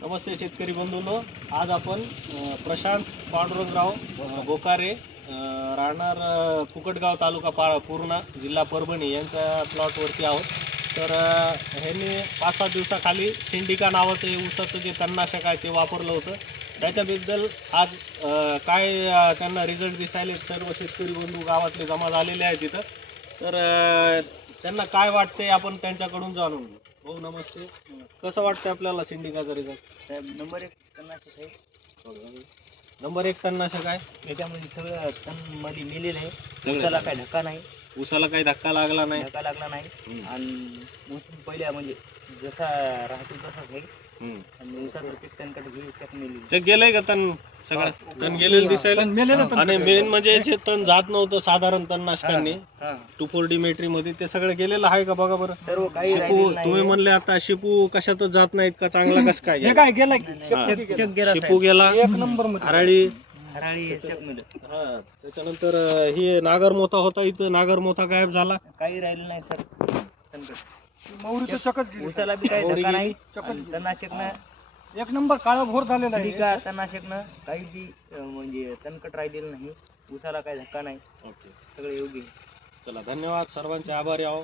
नमस्ते शेतकरी बंधूंनो, आज आपण प्रशांत पांडुरंगराव बोकारे राहणार कुकटगाव तालुका पूर्णा जिल्हा परभणी यांच्या प्लॉटवरती आहोत. तर ह्यांनी 5-7 दिवसाखाली सिंडिका नावाचं हे ऊसाचं जे तणनाशक आहे ते वापरलं होतं. त्याच्याबद्दल आज काय त्यांना रिझल्ट दिसायले सर्व शेतकरी बंधू गावातले जमा झालेले आहेत तिथं. तर त्यांना काय वाटते आपण त्यांच्याकडून जाणून घेऊ. हो नमस्ते, कसं वाटतं आपल्याला सिंडिकाचा रिझल्ट? नंबर 1 तणनाशक आहे. नंबर 1 तणनाशक आहे. याच्यामध्ये सगळं तण मध्ये मेलेलं आहे. ऊसाला काही धक्का नाही, ऊसाला काही धक्का लागला नाही. आणि मोसम पहिल्या म्हणजे जसा राहतो तसाच आहे. आणि ऊसाचं पीक तणकडे घे चक मेली चेक गेलंय का तण? सगळं तण गेलेलं दिसायला. आणि मेन म्हणजे जे तण जात नव्हतं साधारण तणनाशकांनी 2,4-D मेट्री मध्ये ते सगळं गेलेलं आहे का बघा बरं. सर्व काही शिपू तुम्ही म्हणले आता शिपू कशातच जात नाहीत का? चांगला कसं काय गेला? काय गेला चक गेला शिपू गेला, एक नंबर मध्ये हराळी. चक मेलं. त्याच्यानंतर ही नागरमोथा होता, इथं नागरमोथा गायब झाला. काही राहिलं नाही सर तणकड. मौरीचं चकच गेली. ऊसाला बी काही मौरी धक्का गेली. नाही. तणनाशकनं एक नंबर काळा भोर झालेला आहे. सिंडिका तणनाशकनं काही बी म्हणजे तणकट राहिलेलं नाही. ऊसाला काही धक्का नाही. ओके, सगळे योग्य आहे. चला धन्यवाद, सर्वांचे आभारी आहो.